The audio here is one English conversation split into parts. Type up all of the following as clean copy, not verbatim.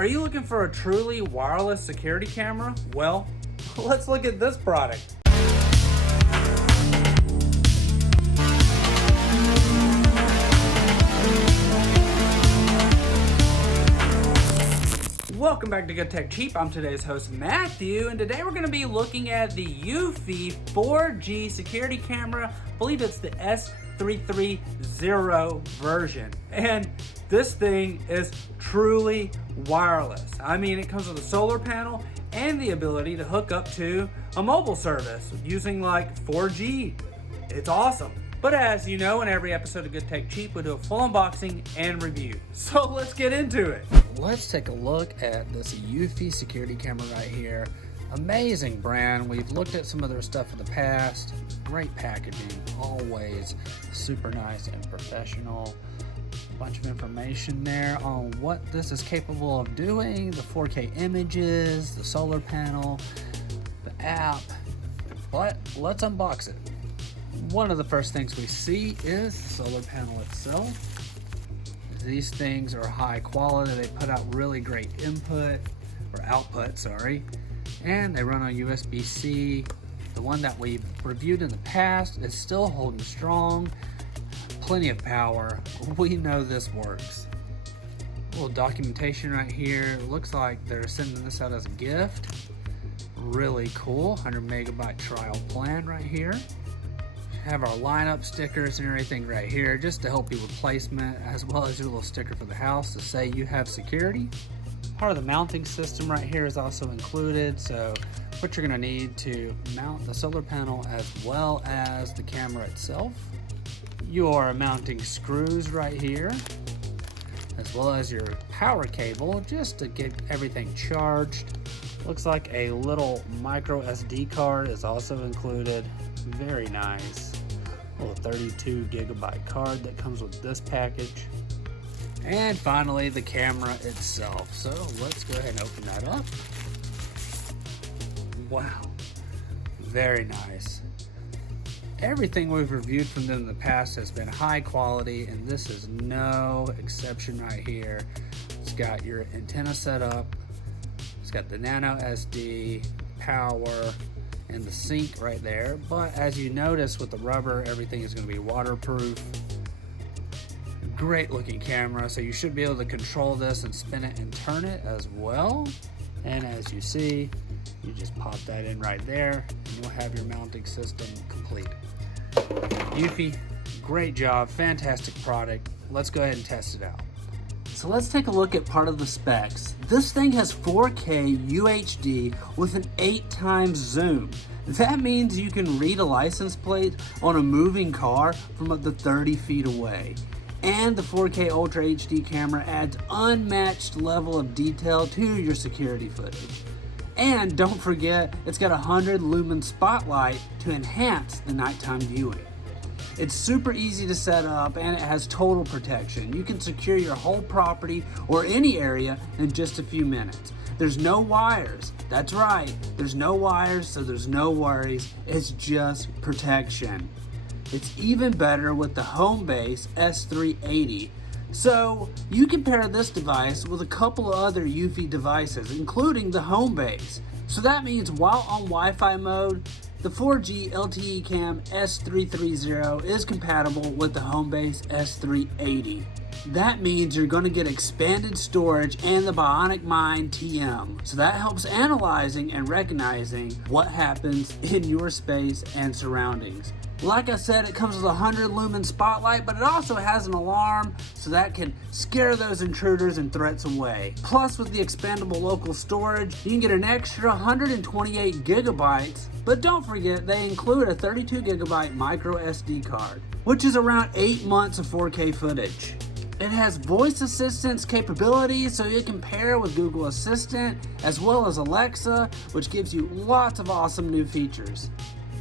Are you looking for a truly wireless security camera? Well, let's look at this product. Welcome back to Good Tech Cheap. I'm today's host, Matthew, and today we're going to be looking at the eufy 4G security camera. I believe it's the S330 version. And this thing is truly wireless. I mean, it comes with a solar panel and the ability to hook up to a mobile service using like 4G. It's awesome. But as you know, in every episode of Good Tech Cheap, we do a full unboxing and review. So let's get into it. Let's take a look at this eufy security camera right here. Amazing brand. We've looked at some of their stuff in the past. Great packaging, always super nice and professional. A bunch of information there on what this is capable of doing, the 4K images, the solar panel, the app. But let's unbox it. One of the first things we see is the solar panel itself. These things are high quality. They put out really great output, and they run on USB-C. The one that we've reviewed in the past is still holding strong. Plenty of power. We know this works. A little documentation right here. Looks like they're sending this out as a gift. Really cool. 100 megabyte trial plan right here. Have our lineup stickers and everything right here just to help you with placement, as well as your little sticker for the house to say you have security. Part of the mounting system right here is also included, so what you're going to need to mount the solar panel as well as the camera itself. Your mounting screws right here, as well as your power cable just to get everything charged. Looks like a little micro SD card is also included. Very nice. A little 32 gigabyte card that comes with this package. And finally, the camera itself. So let's go ahead and open that up. Wow. Very nice. Everything we've reviewed from them in the past has been high quality, and this is no exception right here. It's got your antenna set up. It's got the nano SD, power, and the sync right there. But as you notice with the rubber, everything is going to be waterproof. Great looking camera, so you should be able to control this and spin it and turn it as well. And as you see, you just pop that in right there and you'll have your mounting system complete. Eufy, great job, fantastic product. Let's go ahead and test it out. So let's take a look at part of the specs. This thing has 4K UHD with an 8x zoom. That means you can read a license plate on a moving car from up to 30 feet away. And the 4K Ultra HD camera adds unmatched level of detail to your security footage. And don't forget, it's got a 100 lumen spotlight to enhance the nighttime viewing. It's super easy to set up and it has total protection. You can secure your whole property or any area in just a few minutes. There's no wires. That's right, there's no wires, so there's no worries. It's just protection. It's even better with the home base S330. So you can pair this device with a couple of other eufy devices, including the home base. So that means while on Wi-Fi mode, the 4G LTE cam S330 is compatible with the Homebase S380. That means you're going to get expanded storage and the Bionic Mind TM. So that helps analyzing and recognizing what happens in your space and surroundings. Like I said, it comes with a 100 lumen spotlight, but it also has an alarm so that can scare those intruders and threats away. Plus, with the expandable local storage, you can get an extra 128 gigabytes, but don't forget they include a 32 gigabyte micro SD card, which is around 8 months of 4K footage. It has voice assistance capabilities, so you can pair with Google Assistant as well as Alexa, which gives you lots of awesome new features.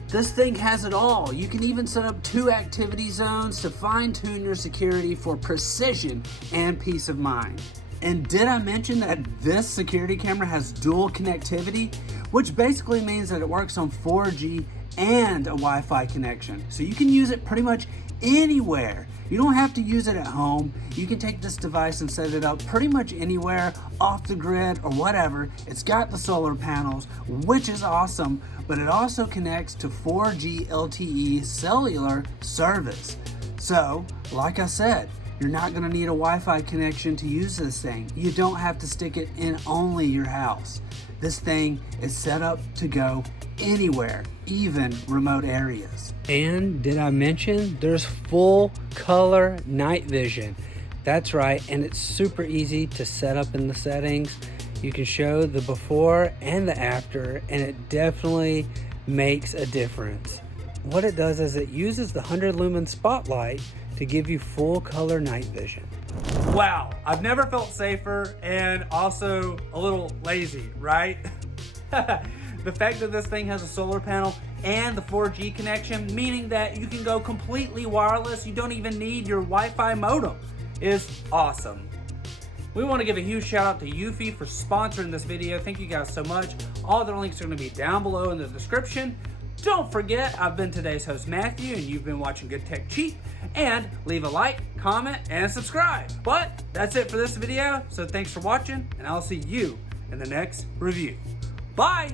This thing has it all. You can even set up 2 activity zones to fine-tune your security for precision and peace of mind. And did I mention that this security camera has dual connectivity, which basically means that it works on 4G and a Wi-Fi connection. So you can use it pretty much anywhere. You don't have to use it at home. You can take this device and set it up pretty much anywhere, off the grid or whatever. It's got the solar panels, which is awesome, but it also connects to 4G LTE cellular service. So, like I said, you're not gonna need a Wi-Fi connection to use this thing. You don't have to stick it in only your house. This thing is set up to go anywhere, even remote areas. And did I mention there's full color night vision? That's right, and it's super easy to set up in the settings. You can show the before and the after, and it definitely makes a difference. What it does is it uses the 100 lumen spotlight to give you full color night vision. Wow, I've never felt safer and also a little lazy, right? The fact that this thing has a solar panel and the 4G connection, meaning that you can go completely wireless, you don't even need your Wi-Fi modem, is awesome. We want to give a huge shout out to eufy for sponsoring this video. Thank you guys so much. All the links are going to be down below in the description. Don't forget, I've been today's host, Matthew, and you've been watching Good Tech Cheap. And leave a like, comment, and subscribe. But that's it for this video, so thanks for watching, and I'll see you in the next review. Bye!